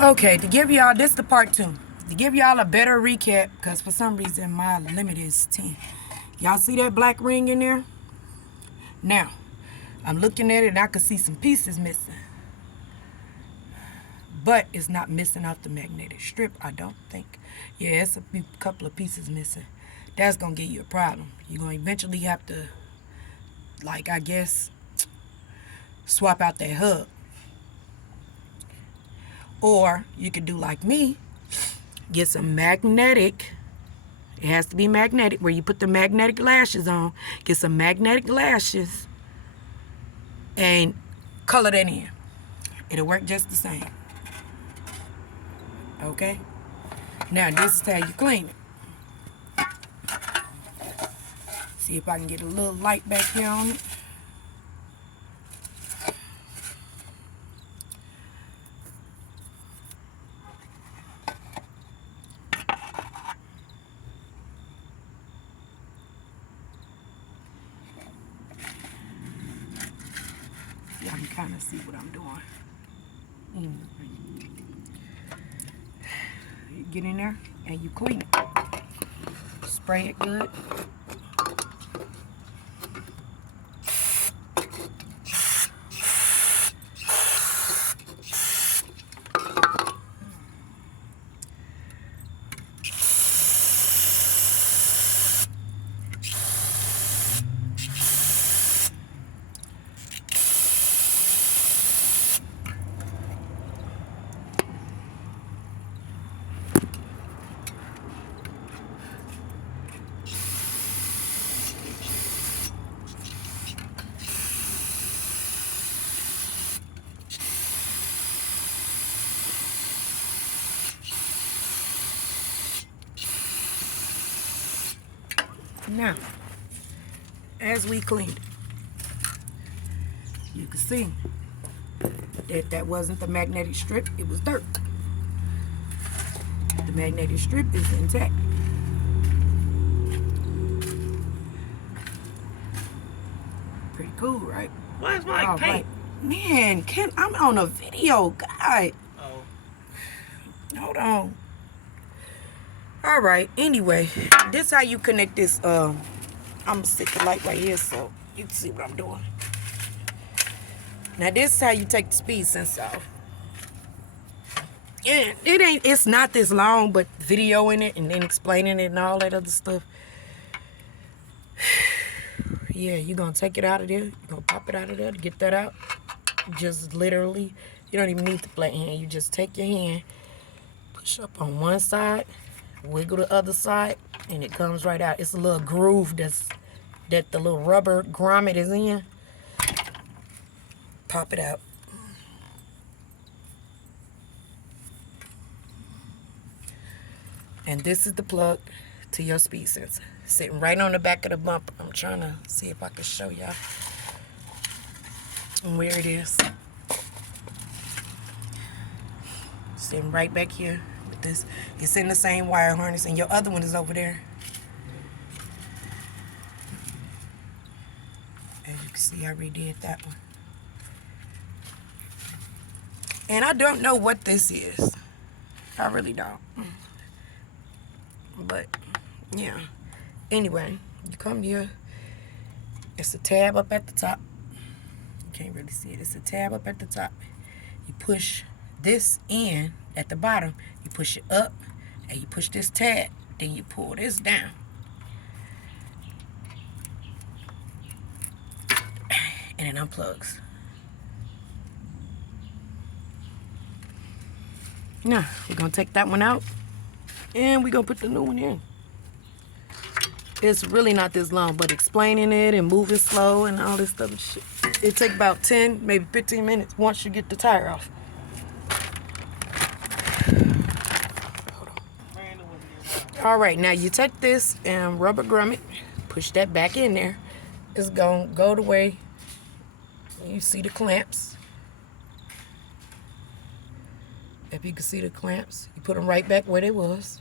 Okay, to give y'all, this is the part 2. To give y'all a better recap, because for some reason my limit is 10. Y'all see that black ring in there? Now, I'm looking at it and I can see some pieces missing. But it's not missing off the magnetic strip, I don't think. Yeah, it's a couple of pieces missing. That's going to give you a problem. You're going to eventually have to, like, I guess, swap out that hub. Or you could do like me, get some magnetic. It has to be magnetic, where you put the magnetic lashes on. Get some magnetic lashes and color that in. It'll work just the same. Okay? Now, this is how you clean it. See if I can get a little light back here on it. Y'all can kind of see what I'm doing. You get in there and you clean it. Spray it good. Now, as we cleaned it, you can see that that wasn't the magnetic strip, it was dirt. The magnetic strip is intact. Pretty cool, right? Why is my paint? Right. Man, I'm on a video, guy. Oh. Hold on. All right, anyway, this how you connect this. I'm gonna stick the light right here so you can see what I'm doing. Now this is how you take the speed sensor off. And it's not this long, but videoing it and then explaining it and all that other stuff. Yeah, you're gonna take it out of there. You're gonna pop it out of there to get that out. Just literally, you don't even need the flat hand. You just take your hand, push up on one side, wiggle the other side, and it comes right out. It's a little groove that the little rubber grommet is in. Pop it out. And this is the plug to your speed sensor. Sitting right on the back of the bumper. I'm trying to see if I can show y'all where it is. Sitting right back here with this. It's in the same wire harness, and your other one is over there. As you can see, I redid that one. And I don't know what this is. I really don't. But, yeah. Anyway, you come here. It's a tab up at the top. You can't really see it. It's a tab up at the top. You push this in at the bottom. You push it up, and you push this tab. Then you pull this down. And it unplugs. Now, we're going to take that one out. And we're going to put the new one in. It's really not this long, but explaining it and moving slow and all this other shit. It take about 10, maybe 15 minutes once you get the tire off. Hold on. All right, now you take this and rubber grommet, push that back in there. It's going to go the way you see the clamps. If you can see the clamps, you put them right back where they was.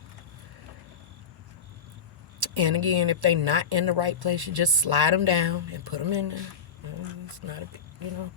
And again, if they're not in the right place, you just slide them down and put them in there. It's not a big, you know.